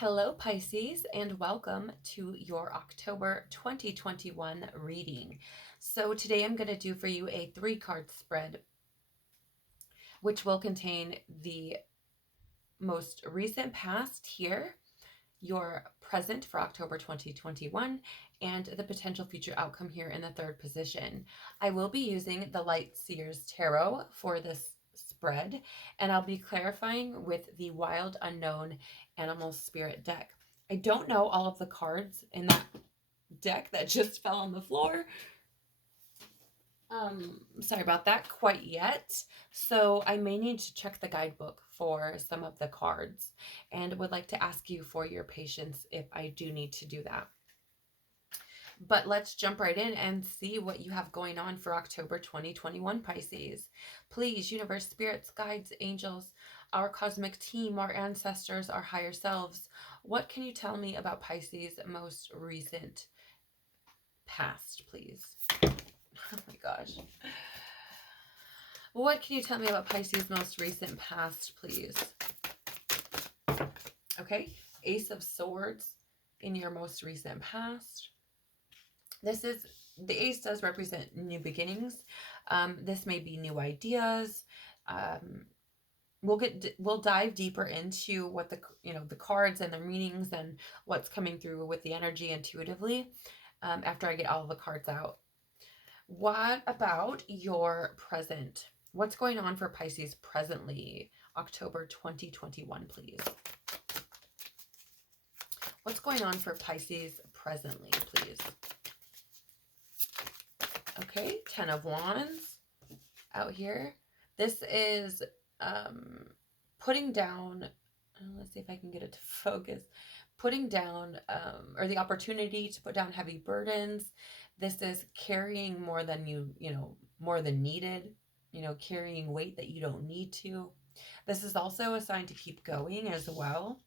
Hello, Pisces, and welcome to your October 2021 reading. So today I'm going to do for you a 3-card spread, which will contain the most recent past here, your present for October 2021, and the potential future outcome here in the 3rd position. I will be using the Light Seer's Tarot for this spread, and I'll be clarifying with the Wild Unknown Animal Spirit deck. I don't know all of the cards in that deck that just fell on the floor. Sorry about that quite yet. So I may need to check the guidebook for some of the cards and would like to ask you for your patience if I do need to do that. But let's jump right in and see what you have going on for October 2021, Pisces. Please, universe, spirits, guides, angels, our cosmic team, our ancestors, our higher selves, what can you tell me about Pisces' most recent past, please? Oh my gosh. What can you tell me about Pisces' most recent past, please? Okay, Ace of Swords in your most recent past. The ace does represent new beginnings. This may be new ideas. We'll dive deeper into what the cards and the meanings and what's coming through with the energy intuitively after I get all of the cards out. What about your present? What's going on for Pisces presently, October 2021, please? What's going on for Pisces presently, please? Okay, 10 of Wands out here. This is putting down, let's see if I can get it to focus, putting down or the opportunity to put down heavy burdens. This is carrying more than more than needed, carrying weight that you don't need to. This is also a sign to keep going as well.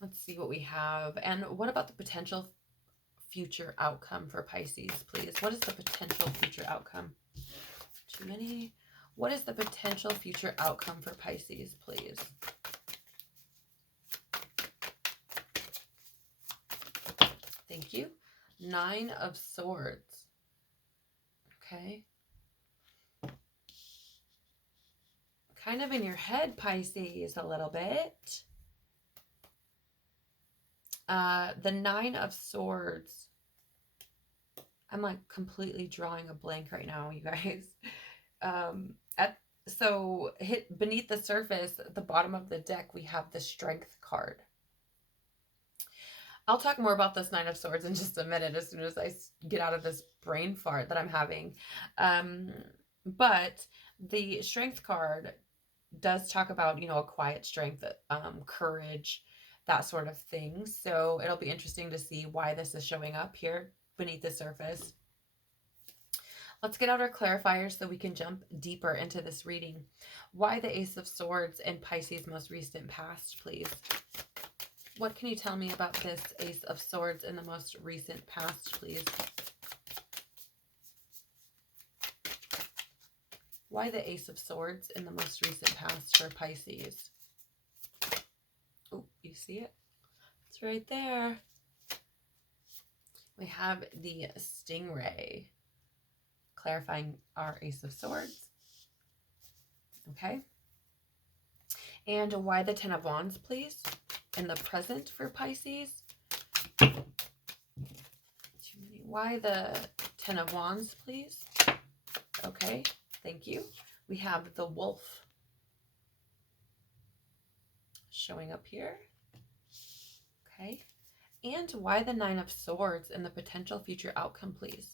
Let's see what we have. And what about the potential future outcome for Pisces, please? What is the potential future outcome? Too many. What is the potential future outcome for Pisces, please? Thank you. 9 of Swords. Okay. Kind of in your head, Pisces, a little bit. The 9 of Swords. I'm like completely drawing a blank right now, you guys. So hit beneath the surface, at the bottom of the deck, we have the Strength card. I'll talk more about this 9 of Swords in just a minute as soon as I get out of this brain fart that I'm having. But the Strength card does talk about, a quiet strength, courage, that sort of thing. So it'll be interesting to see why this is showing up here beneath the surface. Let's get out our clarifiers so we can jump deeper into this reading. Why the Ace of Swords in Pisces' most recent past, please? What can you tell me about this Ace of Swords in the most recent past, please? Why the Ace of Swords in the most recent past for Pisces? Oh, you see it? It's right there. We have the Stingray, clarifying our Ace of Swords. Okay. And why the 10 of Wands, please? In the present for Pisces. Too many. Why the 10 of Wands, please? Okay, thank you. We have the Wolf showing up here. Okay. And why the 9 of Swords in the potential future outcome, please?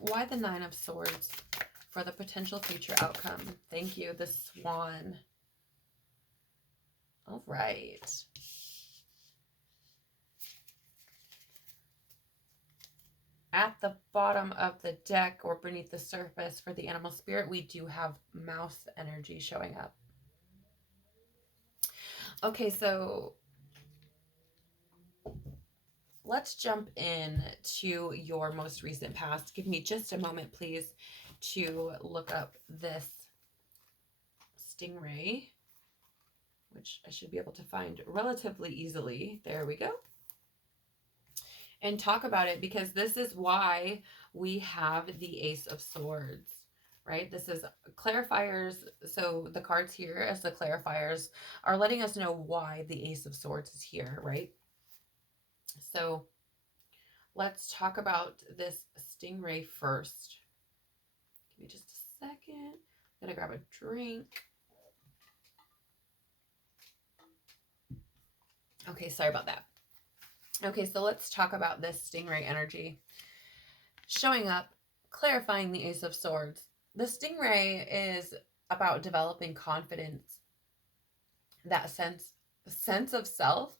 Why the 9 of Swords for the potential future outcome? Thank you. The Swan. All right. At the bottom of the deck or beneath the surface for the animal spirit, we do have mouse energy showing up. Okay, so let's jump in to your most recent past. Give me just a moment, please, to look up this Stingray. which I should be able to find relatively easily. There we go. And talk about it, because this is why we have the Ace of Swords, right? This is clarifiers. So the cards here as the clarifiers are letting us know why the Ace of Swords is here, right? So let's talk about this stingray first. Give me just a second. I'm gonna grab a drink. Okay, sorry about that. Okay, so let's talk about this stingray energy. Showing up, clarifying the Ace of Swords. The stingray is about developing confidence, that sense of self,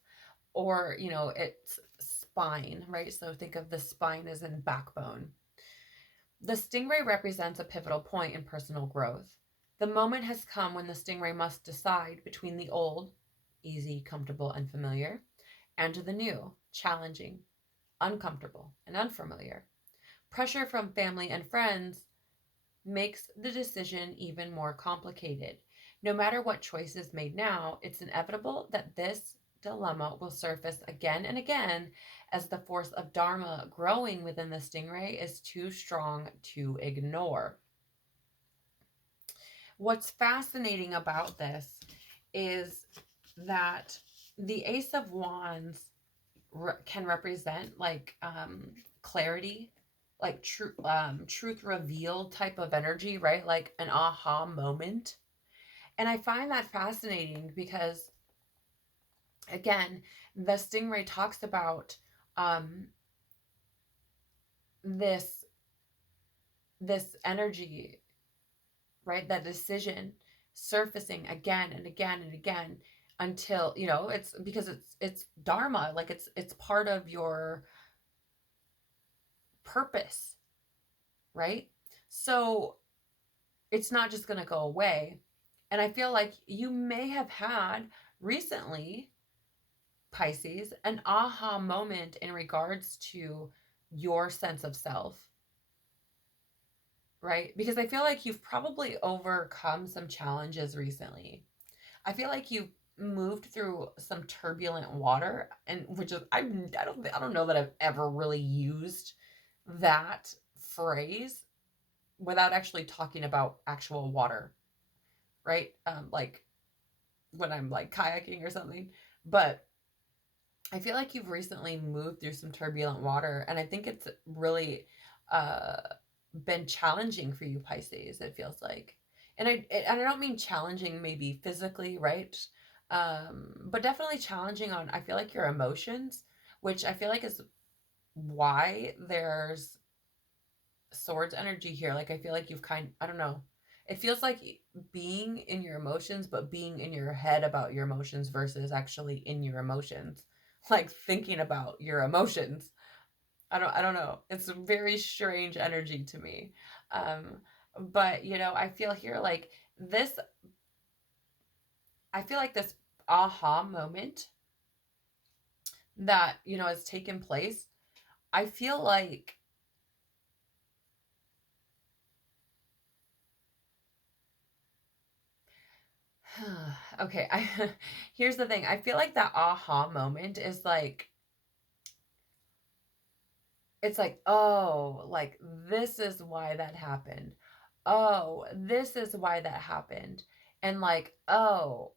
or, you know, it's spine, right? So think of the spine as in backbone. The stingray represents a pivotal point in personal growth. The moment has come when the stingray must decide between the old, easy, comfortable, and familiar, and the new, challenging, uncomfortable, and unfamiliar. Pressure from family and friends makes the decision even more complicated. No matter what choice is made now, it's inevitable that this dilemma will surface again and again, as the force of Dharma growing within the stingray is too strong to ignore. What's fascinating about this is that the Ace of Wands can represent like clarity, like truth revealed type of energy, right? Like an aha moment. And I find that fascinating because, again, the stingray talks about this energy, right? That decision surfacing again and again and again until, you know, it's because it's dharma, like it's part of your purpose, right? So it's not just going to go away. And I feel like you may have had recently, Pisces, an aha moment in regards to your sense of self, right? Because I feel like you've probably overcome some challenges recently. I feel like you've moved through some turbulent water, and which is I don't know that I've ever really used that phrase without actually talking about actual water, right? Like when I'm like kayaking or something. But I feel like you've recently moved through some turbulent water, and I think it's really uh, been challenging for you, Pisces. It feels like, and I don't mean challenging maybe physically, right? But definitely challenging on, I feel like, your emotions, which I feel like is why there's swords energy here. Like I feel like I don't know. It feels like being in your emotions, but being in your head about your emotions versus actually in your emotions. Like thinking about your emotions. I don't know. It's a very strange energy to me. But you know, I feel here like this I feel like this aha moment that, you know, has taken place. I feel like okay, here's the thing. I feel like that aha moment is like it's like, oh, like this is why that happened. Oh, this is why that happened. And like, oh,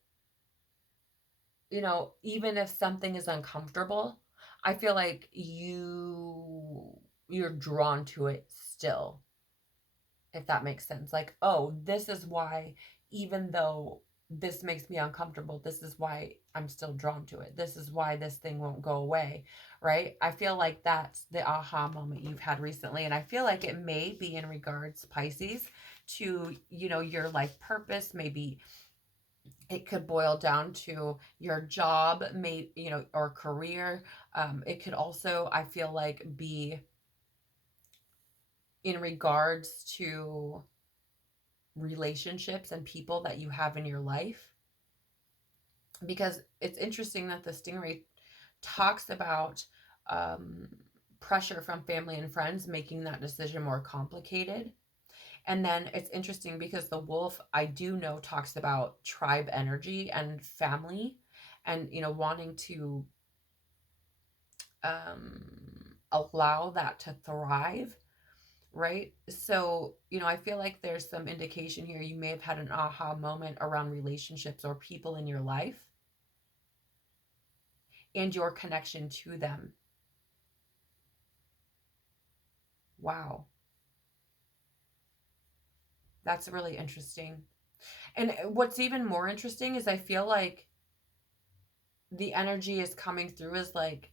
you know, even if something is uncomfortable, I feel like you're drawn to it still, if that makes sense. Like, oh, this is why, even though this makes me uncomfortable, this is why I'm still drawn to it. This is why this thing won't go away, right? I feel like that's the aha moment you've had recently. And I feel like it may be in regards, Pisces, to, you know, your life purpose. Maybe it could boil down to your job, you know, or career. It could also, I feel like, be in regards to relationships and people that you have in your life, because it's interesting that the stingray talks about pressure from family and friends making that decision more complicated. And then it's interesting because the wolf, I do know, talks about tribe energy and family and, wanting to allow that to thrive, right? So, I feel like there's some indication here you may have had an aha moment around relationships or people in your life and your connection to them. Wow. That's really interesting. And what's even more interesting is I feel like the energy is coming through as like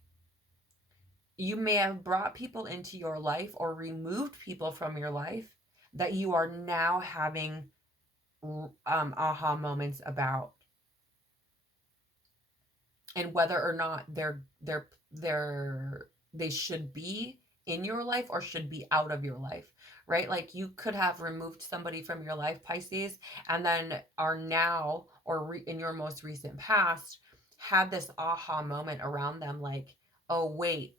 you may have brought people into your life or removed people from your life that you are now having aha moments about, and whether or not they should be in your life or should be out of your life, right? Like you could have removed somebody from your life, Pisces, and then are now or in your most recent past had this aha moment around them, like, oh wait,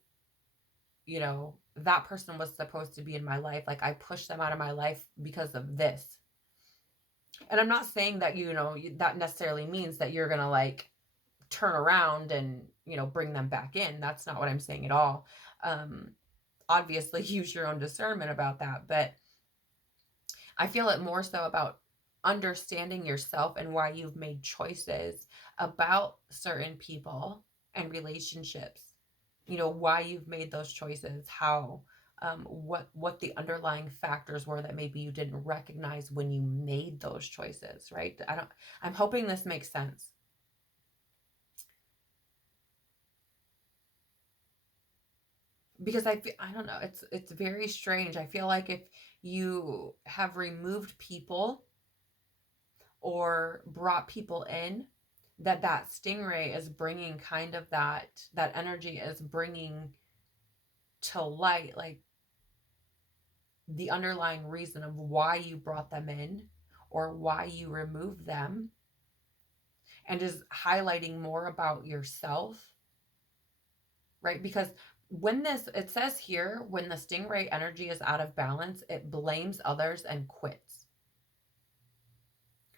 that person was supposed to be in my life. Like I pushed them out of my life because of this. And I'm not saying that, that necessarily means that you're going to like turn around and, bring them back in. That's not what I'm saying at all. Obviously use your own discernment about that. But I feel it more so about understanding yourself and why you've made choices about certain people and relationships, why you've made those choices, how, what the underlying factors were that maybe you didn't recognize when you made those choices, right? I'm hoping this makes sense. Because I don't know, it's very strange. I feel like if you have removed people or brought people in, that stingray is bringing kind of that energy is bringing to light, like the underlying reason of why you brought them in or why you removed them, and is highlighting more about yourself, right? Because it says here, when the stingray energy is out of balance, it blames others and quits.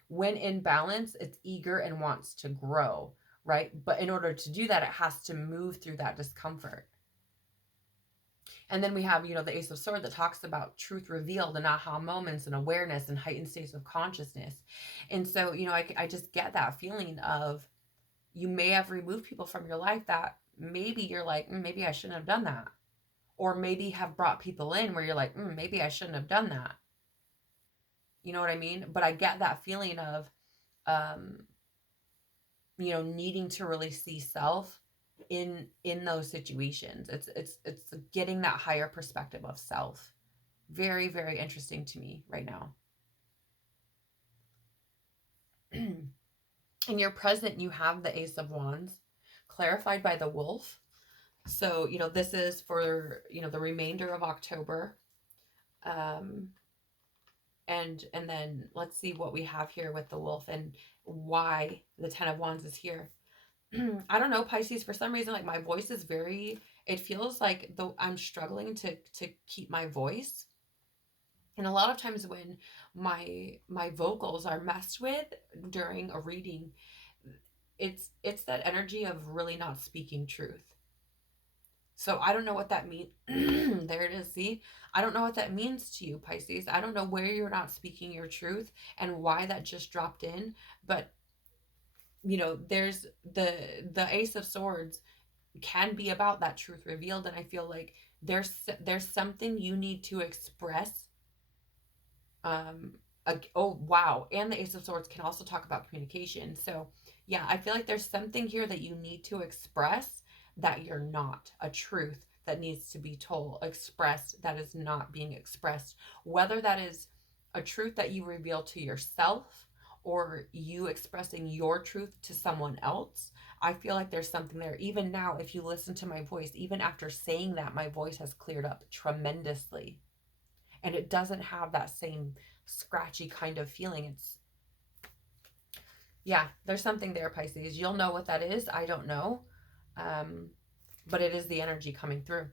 When in balance, it's eager and wants to grow, right? But in order to do that, it has to move through that discomfort. And then we have, the Ace of Swords that talks about truth revealed and aha moments and awareness and heightened states of consciousness. And so, I just get that feeling of you may have removed people from your life that maybe you're like, maybe I shouldn't have done that. Or maybe have brought people in where you're like, maybe I shouldn't have done that. You know what I mean? But I get that feeling of, needing to really see self in those situations. It's getting that higher perspective of self. Very, very interesting to me right now. In your present, you have the Ace of Wands clarified by the Wolf. So, this is for, the remainder of October. And then let's see what we have here with the Wolf and why the Ten of Wands is here. I don't know, Pisces, for some reason, like my voice is it feels like though I'm struggling to keep my voice. And a lot of times when my vocals are messed with during a reading, it's that energy of really not speaking truth. So I don't know what that means. There it is. See, I don't know what that means to you, Pisces. I don't know where you're not speaking your truth and why that just dropped in. But, there's the Ace of Swords can be about that truth revealed. And I feel like there's something you need to express. Oh, wow. And the Ace of Swords can also talk about communication. So yeah, I feel like there's something here that you need to express that you're not, a truth that needs to be expressed that is not being expressed, whether that is a truth that you reveal to yourself or you expressing your truth to someone else. I feel like there's something there. Even now, if you listen to my voice, even after saying that, my voice has cleared up tremendously. And it doesn't have that same scratchy kind of feeling. There's something there, Pisces. You'll know what that is. I don't know. But it is the energy coming through.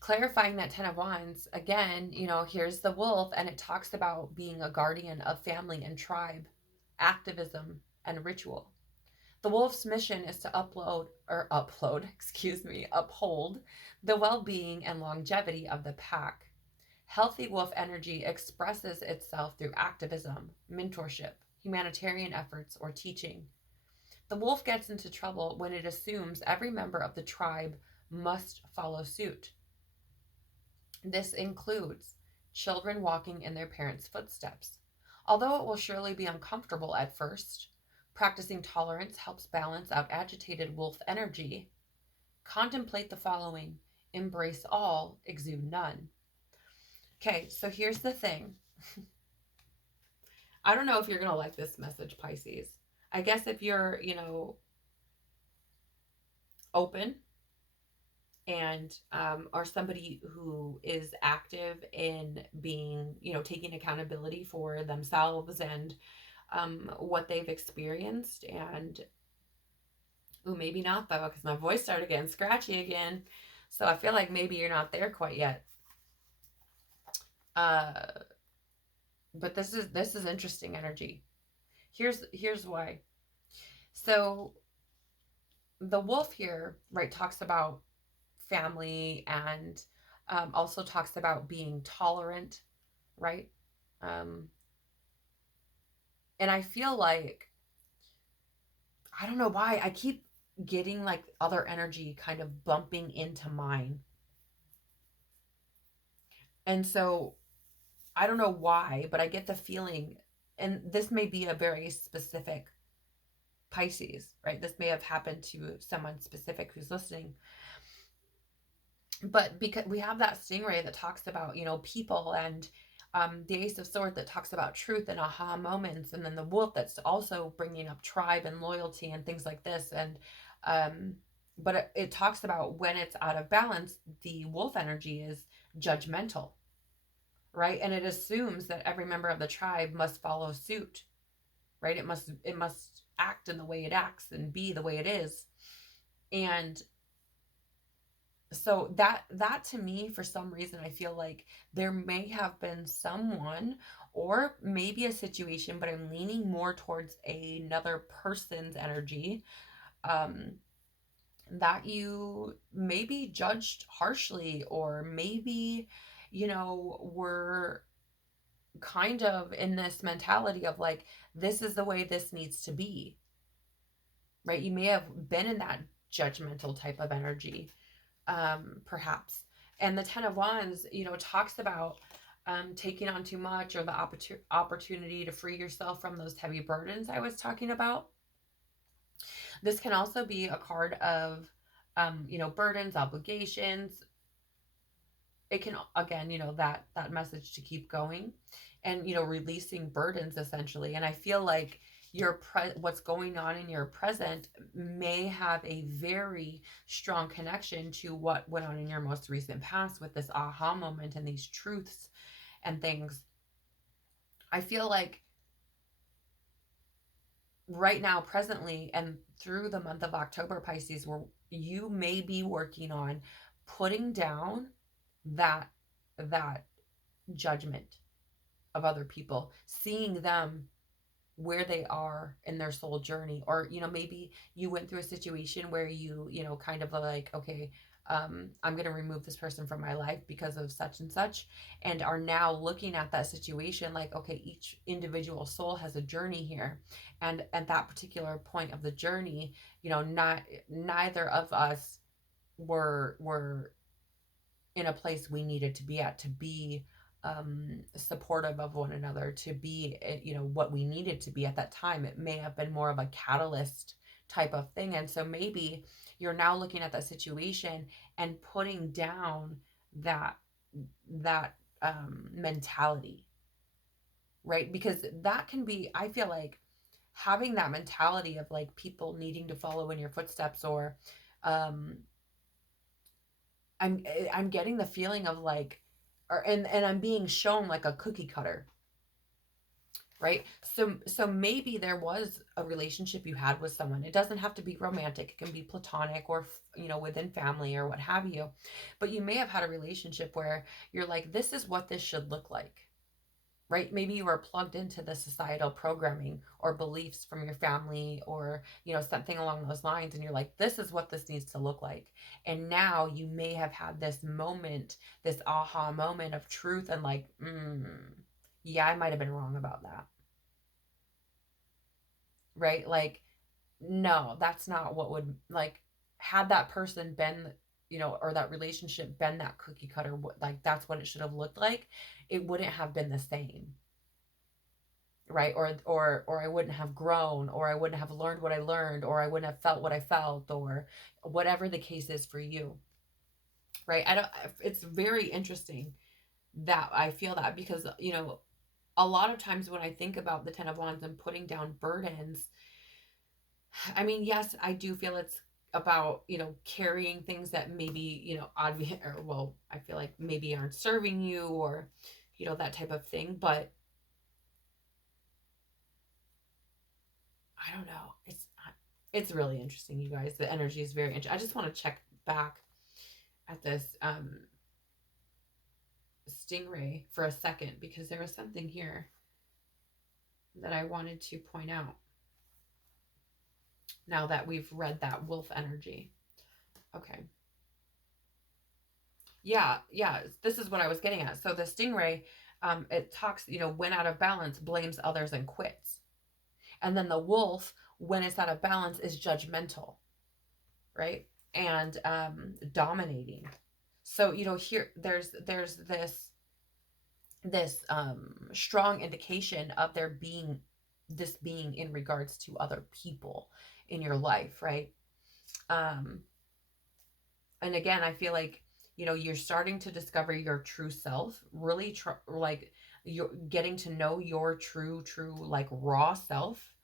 Clarifying that 10 of Wands, again, here's the wolf, and it talks about being a guardian of family and tribe, activism, and ritual. The wolf's mission is to uphold the well being and longevity of the pack. Healthy wolf energy expresses itself through activism, mentorship, humanitarian efforts, or teaching. The wolf gets into trouble when it assumes every member of the tribe must follow suit. This includes children walking in their parents' footsteps. Although it will surely be uncomfortable at first, practicing tolerance helps balance out agitated wolf energy. Contemplate the following: embrace all, exude none. Okay, so here's the thing. I don't know if you're going to like this message, Pisces. I guess if you're, open and are somebody who is active in being, taking accountability for themselves and what they've experienced. And maybe not though, because my voice started getting scratchy again. So I feel like maybe you're not there quite yet. But this is interesting energy. Here's why. So the wolf here, right, talks about family and also talks about being tolerant, right? And I feel like, I don't know why, I keep getting like other energy kind of bumping into mine. And so I don't know why, but I get the feeling, and this may be a very specific Pisces, right? This may have happened to someone specific who's listening. But because we have that stingray that talks about, people, and the Ace of Swords that talks about truth and aha moments, and then the wolf that's also bringing up tribe and loyalty and things like this. And but it talks about when it's out of balance, the wolf energy is judgmental, right? And it assumes that every member of the tribe must follow suit, right? It must act in the way it acts and be the way it is. And so that to me, for some reason, I feel like there may have been someone or maybe a situation, but I'm leaning more towards another person's energy, that you maybe judged harshly, or maybe, were kind of in this mentality of like, this is the way this needs to be, right? You may have been in that judgmental type of energy, perhaps. And the 10 of Wands, talks about taking on too much, or the opportunity to free yourself from those heavy burdens I was talking about. This can also be a card of, burdens, obligations. It can, again, that message to keep going and, releasing burdens essentially. And I feel like what's going on in your present may have a very strong connection to what went on in your most recent past with this aha moment and these truths and things. I feel like right now, presently, and through the month of October, Pisces, where you may be working on putting down that judgment of other people, seeing them where they are in their soul journey. Or maybe you went through a situation where you kind of like, okay, I'm going to remove this person from my life because of such and such, and are now looking at that situation like, okay, each individual soul has a journey here, and at that particular point of the journey, neither of us were in a place we needed to be at, to be supportive of one another, to be what we needed to be at that time. It may have been more of a catalyst type of thing. And so maybe you're now looking at that situation and putting down that mentality, right? Because that can be, I feel like, having that mentality of like people needing to follow in your footsteps, or I'm getting the feeling of like, and I'm being shown like a cookie cutter. right? So maybe there was a relationship you had with someone. It doesn't have to be romantic. It can be platonic or, within family or what have you. But you may have had a relationship where you're like, this is what this should look like, right? Maybe you are plugged into the societal programming or beliefs from your family or, something along those lines. And you're like, this is what this needs to look like. And now you may have had this moment, this aha moment of truth and like, yeah, I might have been wrong about that. Right? Like, no, that's not what would, like, had that person been, or that relationship been that cookie cutter, like, that's what it should have looked like, it wouldn't have been the same. Right? Or I wouldn't have grown, or I wouldn't have learned what I learned, or I wouldn't have felt what I felt, or whatever the case is for you. Right? I don't It's very interesting that I feel that, because a lot of times when I think about the 10 of Wands and putting down burdens, I mean, yes, I do feel it's about, carrying things that maybe, or, well, I feel like maybe aren't serving you, or, that type of thing. But I don't know. It's really interesting, you guys. The energy is very interesting. I just want to check back at this stingray for a second, because there was something here that I wanted to point out now that we've read that wolf energy. Okay. Yeah, this is what I was getting at. So the stingray, it talks, when out of balance, blames others and quits. And then the wolf, when it's out of balance, is judgmental, right? And dominating. So, here there's this strong indication of there being this being in regards to other people in your life, right? Um, and again, I feel like, you're starting to discover your true self, really like you're getting to know your true, like raw self.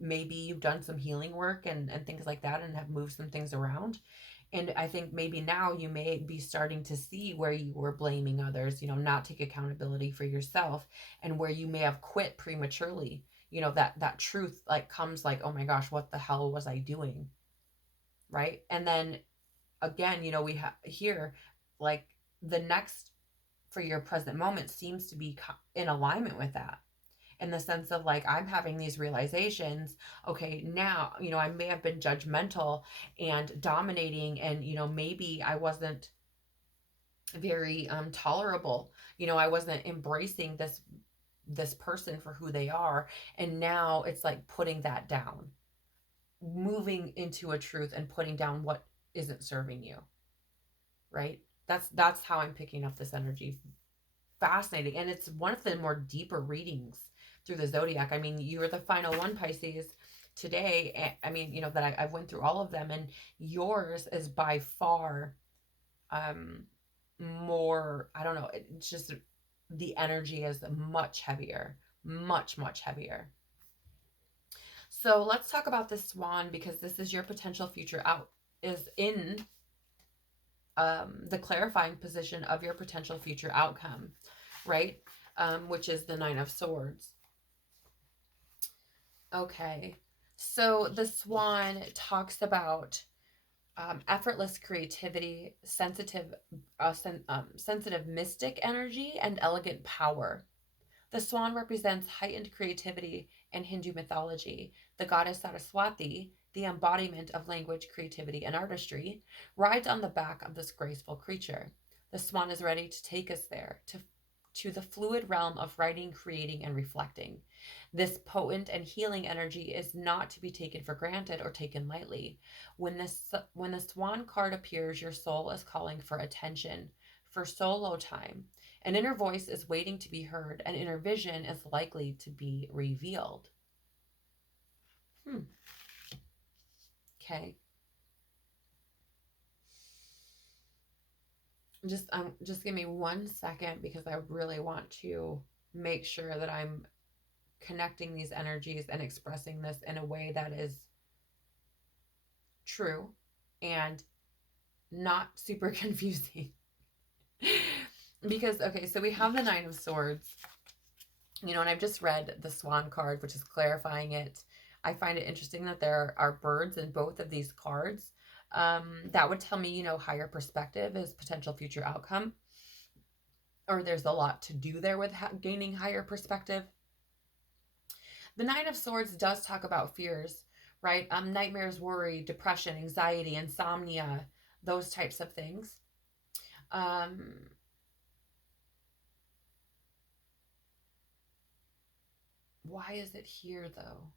Maybe you've done some healing work and things like that, and have moved some things around. And I think maybe now you may be starting to see where you were blaming others, not take accountability for yourself, and where you may have quit prematurely. That truth like comes like, oh my gosh, what the hell was I doing? Right? And then again, we have here, like, the next for your present moment seems to be in alignment with that, in the sense of like, I'm having these realizations. Okay, now, I may have been judgmental and dominating, and maybe I wasn't very tolerable. I wasn't embracing this person for who they are. And now it's like putting that down, moving into a truth, and putting down what isn't serving you, right? That's how I'm picking up this energy. Fascinating. And it's one of the more deeper readings through the zodiac. I mean, you're the final one, Pisces, today. I mean, that I've went through all of them, and yours is by far more, I don't know, it's just the energy is much heavier, much heavier. So let's talk about this swan, because this is your potential future out, is in the clarifying position of your potential future outcome, right? Which is the 9 of Swords. Okay, so the swan talks about effortless creativity, sensitive mystic energy, and elegant power. The swan represents heightened creativity in Hindu mythology. The goddess Saraswati, the embodiment of language, creativity, and artistry, rides on the back of this graceful creature. The swan is ready to take us there, to the fluid realm of writing, creating, and reflecting. This potent and healing energy is not to be taken for granted or taken lightly. When the swan card appears, your soul is calling for attention, for solo time. An inner voice is waiting to be heard. An inner vision is likely to be revealed. Okay. Just give me 1 second, because I really want to make sure that I'm connecting these energies and expressing this in a way that is true and not super confusing. Because, okay, so we have the 9 of Swords, You know, and I've just read the Swan card, which is clarifying it. I find it interesting that there are birds in both of these cards. That would tell me, you know, higher perspective is potential future outcome, or there's a lot to do there with gaining higher perspective. The Nine of Swords does talk about fears, right? Nightmares, worry, depression, anxiety, insomnia, those types of things. Why is it here though?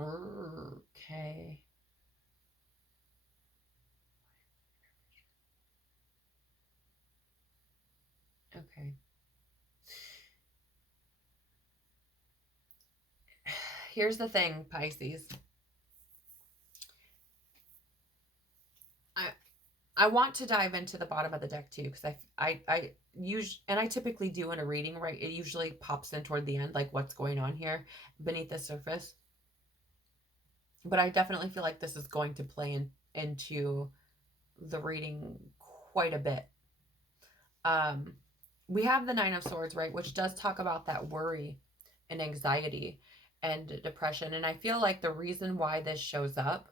Okay. Okay. Here's the thing, Pisces. I want to dive into the bottom of the deck too, because I usually, and I typically do in a reading, right? It usually pops in toward the end, like what's going on here beneath the surface. But I definitely feel like this is going to play into the reading quite a bit. We have the Nine of Swords, right, which does talk about that worry and anxiety and depression. And I feel like the reason why this shows up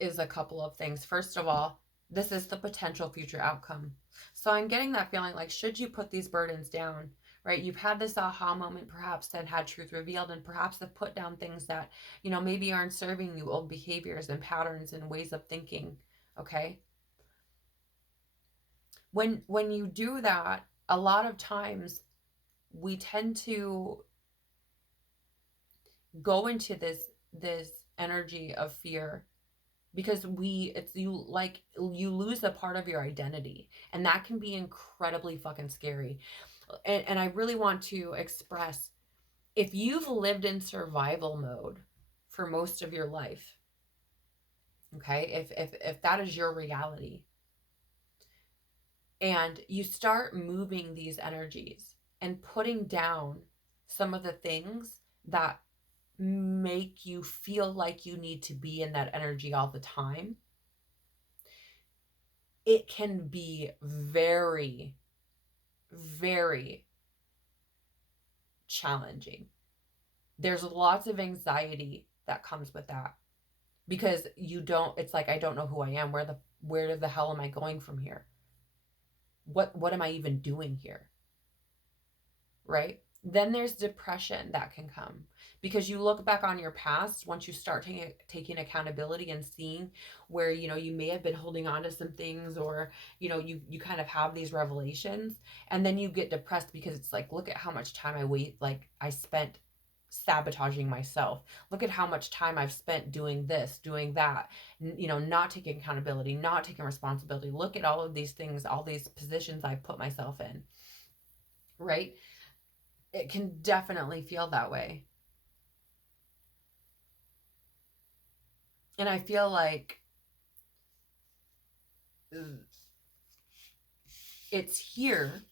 is a couple of things. First of all, this is the potential future outcome. So I'm getting that feeling like, should you put these burdens down, right? You've had this aha moment, perhaps, that had truth revealed, and perhaps have put down things that, you know, maybe aren't serving you, old behaviors and patterns and ways of thinking, okay? When you do that, a lot of times we tend to go into this energy of fear because you lose a part of your identity, and that can be incredibly fucking scary. And I really want to express, if you've lived in survival mode for most of your life, okay, if that is your reality, and you start moving these energies and putting down some of the things that make you feel like you need to be in that energy all the time, it can be very, very challenging. There's lots of anxiety that comes with that, because it's like, I don't know who I am. Where the hell am I going from here? What am I even doing here? Right? Then there's depression that can come because you look back on your past once you start taking accountability and seeing where, you know, you may have been holding on to some things, or, you know, you kind of have these revelations, and then you get depressed because it's like, look at how much time I spent sabotaging myself. Look at how much time I've spent doing this, doing that, you know, not taking accountability, not taking responsibility. Look at all of these things, all these positions I've put myself in, right? It can definitely feel that way. And I feel like it's here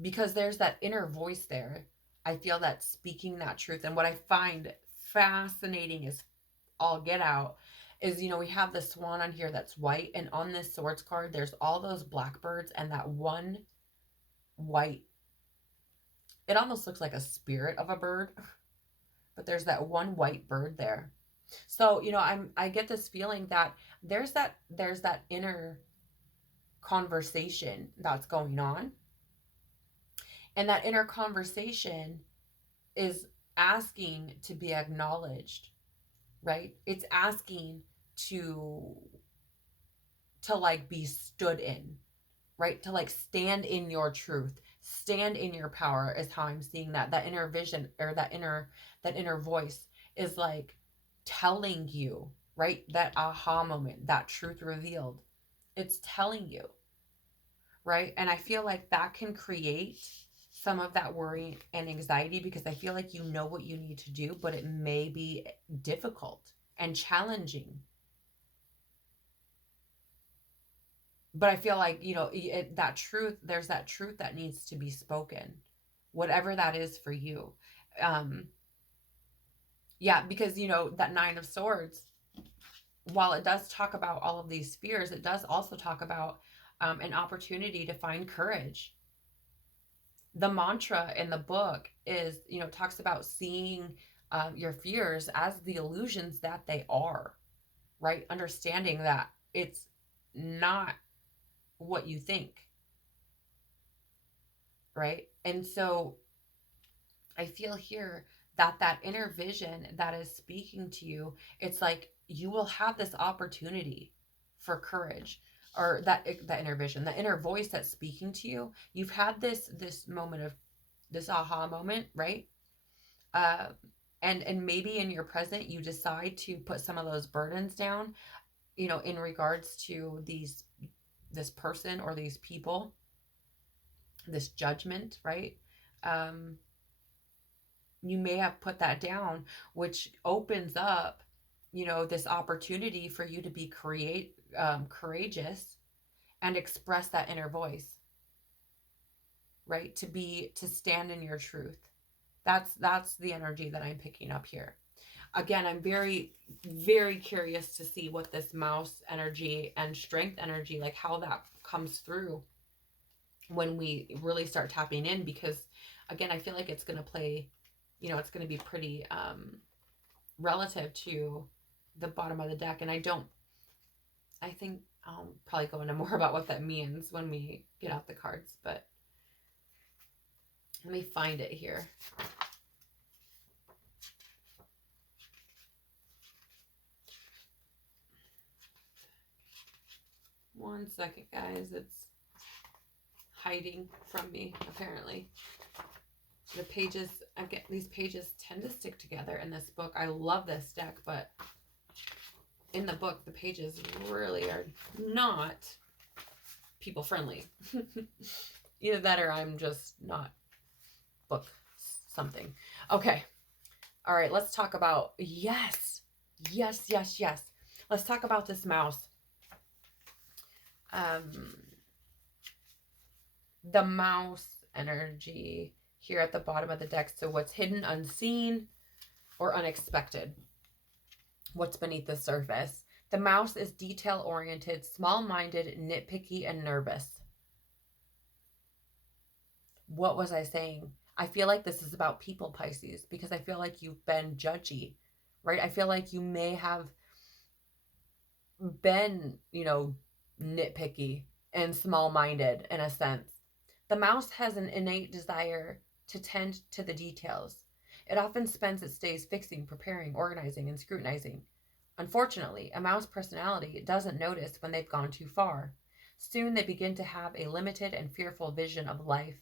because there's that inner voice there. I feel that speaking that truth. And what I find fascinating is all get out is, you know, we have the swan on here that's white, and on this swords card there's all those blackbirds and that one white, it almost looks like a spirit of a bird, but there's that one white bird there. So, you know, I get this feeling that there's that inner conversation that's going on, and that inner conversation is asking to be acknowledged, right? It's asking to like be stood in, right? To like stand in your truth, stand in your power, is how I'm seeing that inner vision, or that inner voice is like telling you, right? That aha moment, that truth revealed, it's telling you, right? And I feel like that can create some of that worry and anxiety, because I feel like you know what you need to do, but it may be difficult and challenging. But I feel like, you know, there's that truth that needs to be spoken, whatever that is for you. Um, yeah, because, you know, that Nine of Swords, while it does talk about all of these fears, it does also talk about an opportunity to find courage. The mantra in the book is, talks about seeing your fears as the illusions that they are, right? Understanding that it's not what you think, right? And so I feel here that inner vision that is speaking to you, it's like you will have this opportunity for courage, or that inner vision, the inner voice that's speaking to you. You've had this moment of this aha moment, right? Uh, and maybe in your present you decide to put some of those burdens down, in regards to this person or these people, this judgment, right? Um, you may have put that down, which opens up, this opportunity for you to be courageous and express that inner voice, right? To stand in your truth. That's the energy that I'm picking up here. Again, I'm very, very curious to see what this mouse energy and strength energy, like how that comes through when we really start tapping in, because again, I feel like it's going to play, it's going to be pretty relative to the bottom of the deck. And I think I'll probably go into more about what that means when we get out the cards, but let me find it here. One second, guys. It's hiding from me, apparently. The pages, these pages tend to stick together in this book. I love this deck, but in the book, the pages really are not people friendly. Either that or I'm just not book something. Okay. All right, let's talk about, yes. Let's talk about this mouse. The mouse energy here at the bottom of the deck. So what's hidden, unseen, or unexpected? What's beneath the surface? The mouse is detail-oriented, small-minded, nitpicky, and nervous. What was I saying? I feel like this is about people, Pisces, because I feel like you've been judgy, right? I feel like you may have been, nitpicky and small-minded in a sense. The mouse has an innate desire to tend to the details. It often spends its days fixing, preparing, organizing, and scrutinizing. Unfortunately, a mouse personality doesn't notice when they've gone too far. Soon they begin to have a limited and fearful vision of life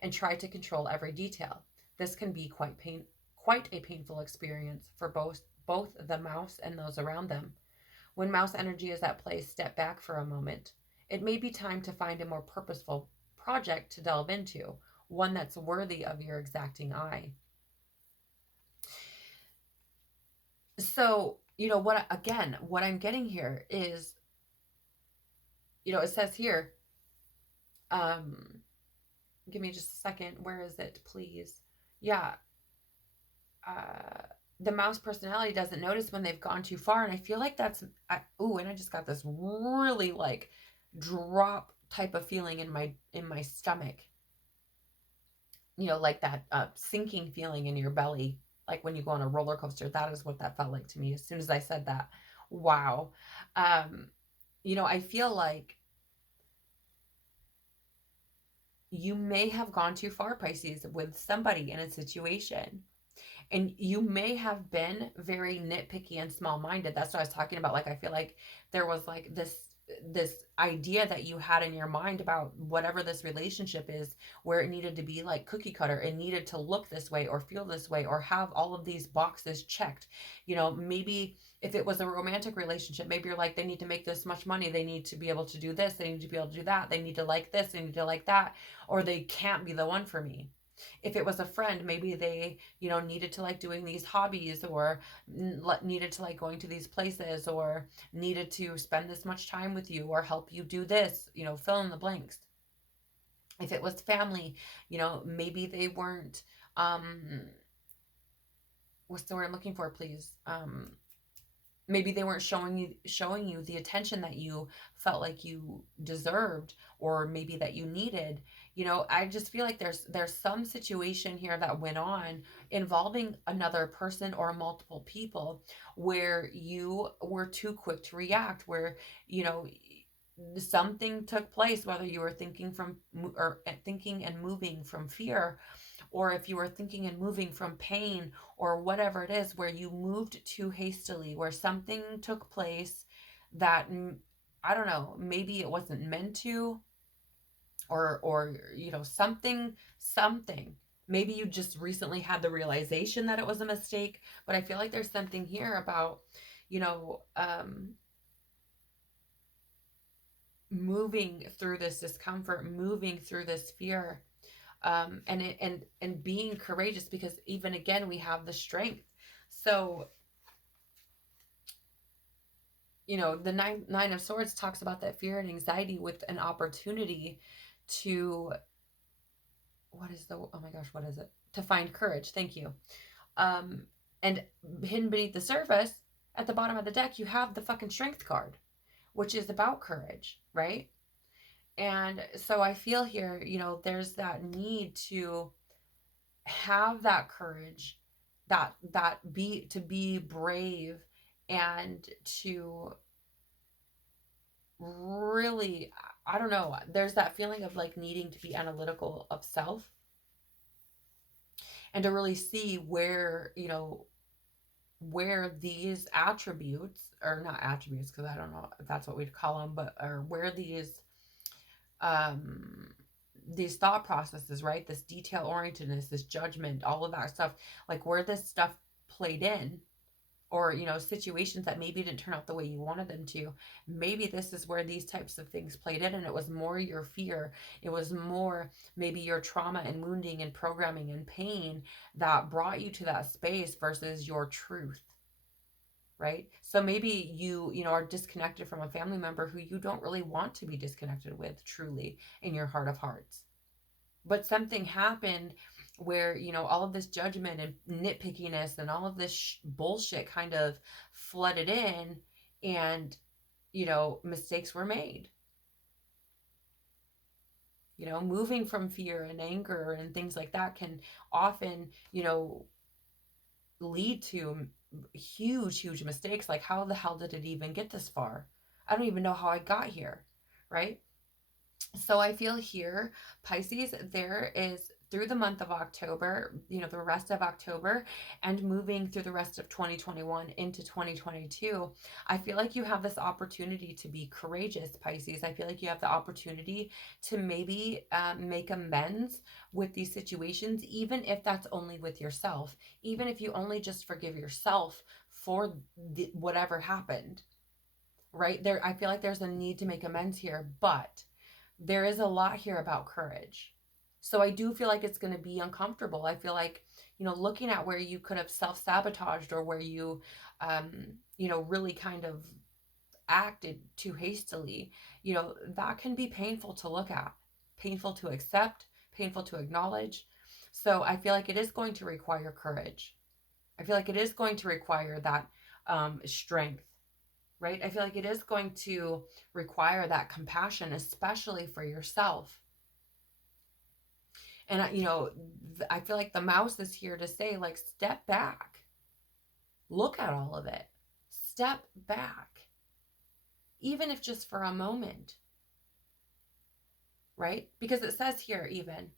and try to control every detail. This can be quite a painful experience for both the mouse and those around them. When mouse energy is at play, step back for a moment. It may be time to find a more purposeful project to delve into, one that's worthy of your exacting eye. So, what I'm getting here is, it says here, give me just a second. Where is it, please? Yeah. The mouse personality doesn't notice when they've gone too far. And I feel like and I just got this really like drop type of feeling in my stomach. Like that sinking feeling in your belly, like when you go on a roller coaster. That is what that felt like to me as soon as I said that. Wow. I feel like you may have gone too far, Pisces, with somebody in a situation. And you may have been very nitpicky and small-minded. That's what I was talking about. Like, I feel like there was like this idea that you had in your mind about whatever this relationship is, where it needed to be like cookie cutter. It needed to look this way or feel this way or have all of these boxes checked. Maybe if it was a romantic relationship, maybe you're like, they need to make this much money. They need to be able to do this. They need to be able to do that. They need to like this. They need to like that. Or they can't be the one for me. If it was a friend, maybe they, needed to like doing these hobbies, or needed to like going to these places, or needed to spend this much time with you, or help you do this, fill in the blanks. If it was family, maybe they weren't, what's the word I'm looking for, please? maybe they weren't showing you the attention that you felt like you deserved, or maybe that you needed. I just feel like there's some situation here that went on involving another person or multiple people, where you were too quick to react, where you know something took place, whether you were thinking and moving from fear, or if you were thinking and moving from pain, or whatever it is, where you moved too hastily, where something took place that, I don't know, maybe it wasn't meant to, or something. Maybe you just recently had the realization that it was a mistake, but I feel like there's something here about, you know, moving through this discomfort, moving through this fear, and being courageous, because even again we have the strength. So the nine of swords talks about that fear and anxiety with an opportunity to, oh my gosh, what is it, to find courage. Thank you. And hidden beneath the surface at the bottom of the deck, you have the fucking strength card, which is about courage, right? And so I feel here, there's that need to have that courage, to be brave, and to really, I don't know, there's that feeling of like needing to be analytical of self, and to really see where these attributes, or not attributes, because I don't know if that's what we'd call them, but or where these thought processes, right? This detail orientedness, this judgment, all of that stuff, like where this stuff played in, or situations that maybe didn't turn out the way you wanted them to. Maybe this is where these types of things played in, and it was more your fear, it was more maybe your trauma and wounding and programming and pain that brought you to that space versus your truth, right? So maybe you are disconnected from a family member who you don't really want to be disconnected with truly in your heart of hearts, but something happened where all of this judgment and nitpickiness and all of this bullshit kind of flooded in, and mistakes were made. Moving from fear and anger and things like that can often lead to huge mistakes. Like, how the hell did it even get this far? I don't even know how I got here, right? So I feel here, Pisces, there is, through the month of October, the rest of October, and moving through the rest of 2021 into 2022, I feel like you have this opportunity to be courageous, Pisces. I feel like you have the opportunity to maybe make amends with these situations, even if that's only with yourself, even if you only just forgive yourself for whatever happened, right? I feel like there's a need to make amends here, but there is a lot here about courage. So I do feel like it's going to be uncomfortable. I feel like, looking at where you could have self-sabotaged, or where you, really kind of acted too hastily, that can be painful to look at, painful to accept, painful to acknowledge. So I feel like it is going to require courage. I feel like it is going to require that strength, right? I feel like it is going to require that compassion, especially for yourself. And, I feel like the mouse is here to say, like, step back. Look at all of it. Step back. Even if just for a moment. Right? Because it says here even,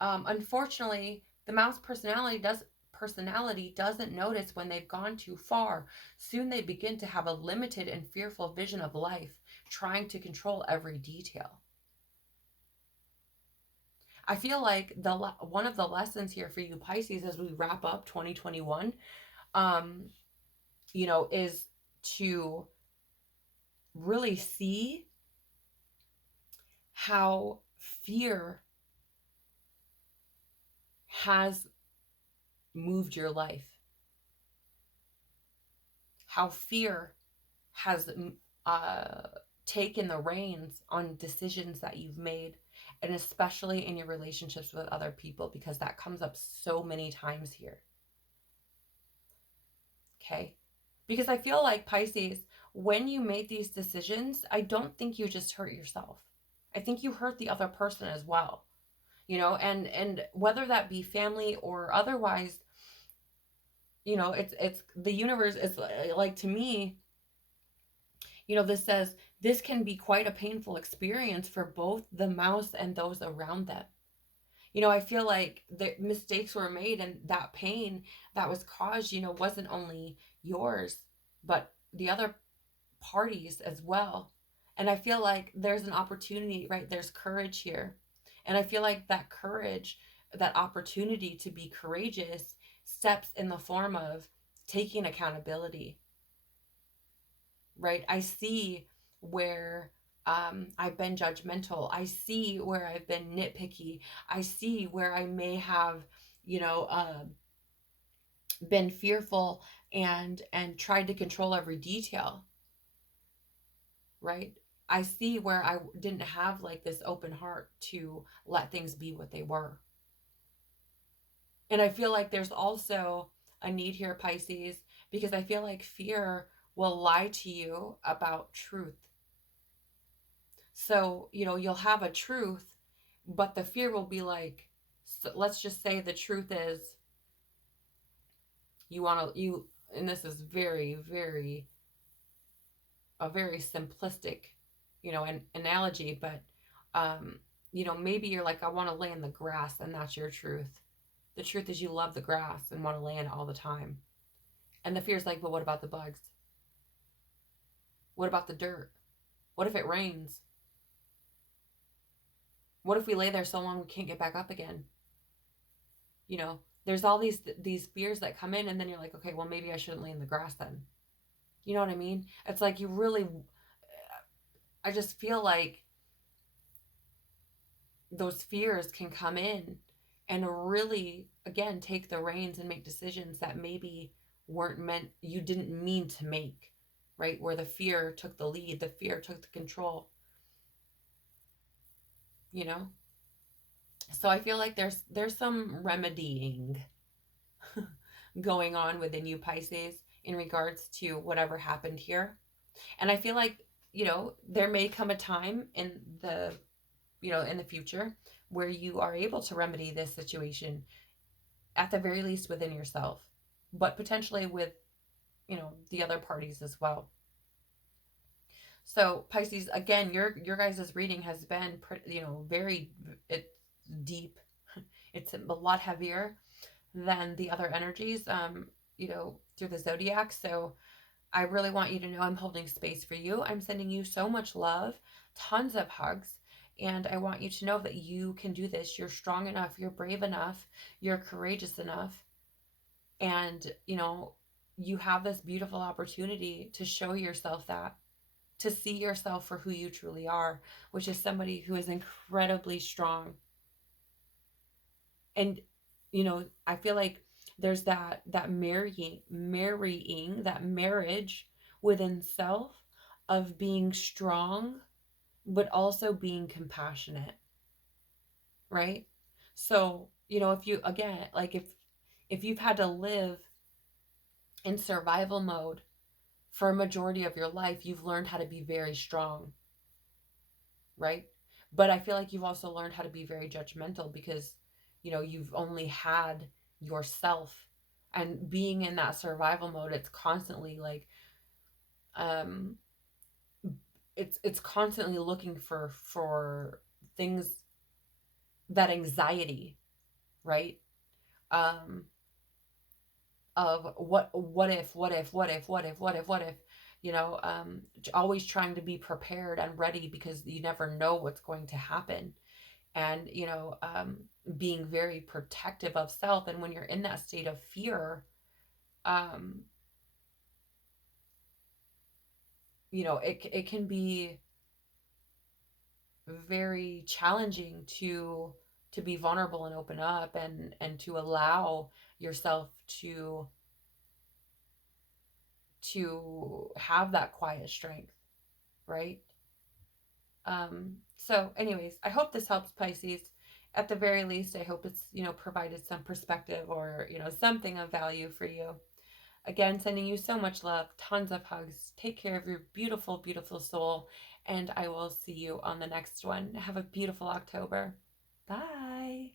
unfortunately, the mouse personality doesn't notice when they've gone too far. Soon they begin to have a limited and fearful vision of life, trying to control every detail. I feel like one of the lessons here for you, Pisces, as we wrap up 2021, is to really see how fear has moved your life, how fear has taken the reins on decisions that you've made, and especially in your relationships with other people, because that comes up so many times here. Okay? Because I feel like, Pisces, when you make these decisions, I don't think you just hurt yourself. I think you hurt the other person as well. And whether that be family or otherwise, it's the universe is like, to me, this says this can be quite a painful experience for both the mouse and those around them. I feel like the mistakes were made, and that pain that was caused, wasn't only yours, but the other parties as well. And I feel like there's an opportunity, right? There's courage here. And I feel like that courage, that opportunity to be courageous, steps in the form of taking accountability, right? I see where I've been judgmental. I see where I've been nitpicky. I see where I may have, you know, uh, been fearful and tried to control every detail, right? I see where I didn't have like this open heart to let things be what they were. And I feel like there's also a need here, Pisces, because I feel like fear will lie to you about truth. So, you'll have a truth, but the fear will be like, so let's just say the truth is, and this is very, very, a very simplistic, an analogy, but, maybe you're like, I want to lay in the grass, and that's your truth. The truth is you love the grass and want to lay in it all the time. And the fear's like, but what about the bugs? What about the dirt? What if it rains? What if we lay there so long we can't get back up again? There's all these fears that come in, and then you're like, okay, well, maybe I shouldn't lay in the grass then. You know what I mean? It's like I just feel like those fears can come in and really, again, take the reins and make decisions that maybe weren't meant, you didn't mean to make, right? Where the fear took the lead, the fear took the control, you know? So I feel like there's some remedying going on within you, Pisces, in regards to whatever happened here. And I feel like, there may come a time in the future where you are able to remedy this situation, at the very least within yourself, but potentially with, the other parties as well. So, Pisces, again, your guys' reading has been very, it's deep. It's a lot heavier than the other energies, through the zodiac. So I really want you to know I'm holding space for you. I'm sending you so much love, tons of hugs. And I want you to know that you can do this. You're strong enough. You're brave enough. You're courageous enough. And, you have this beautiful opportunity to show yourself that, to see yourself for who you truly are, which is somebody who is incredibly strong. And, I feel like there's that marrying, that marriage within self, of being strong but also being compassionate, right? So, if you, again, like, if you've had to live in survival mode for a majority of your life, you've learned how to be very strong, right? But I feel like you've also learned how to be very judgmental, because you've only had yourself, and being in that survival mode, it's constantly like, um it's constantly looking for things, that anxiety, right? um of what if, always trying to be prepared and ready, because you never know what's going to happen. And being very protective of self, and when you're in that state of fear, um it can be very challenging to be vulnerable and open up, and to allow yourself to have that quiet strength, right? So anyways, I hope this helps, Pisces. At the very least, I hope it's, provided some perspective, or, something of value for you. Again, sending you so much love, tons of hugs. Take care of your beautiful, beautiful soul, and I will see you on the next one. Have a beautiful October. Bye.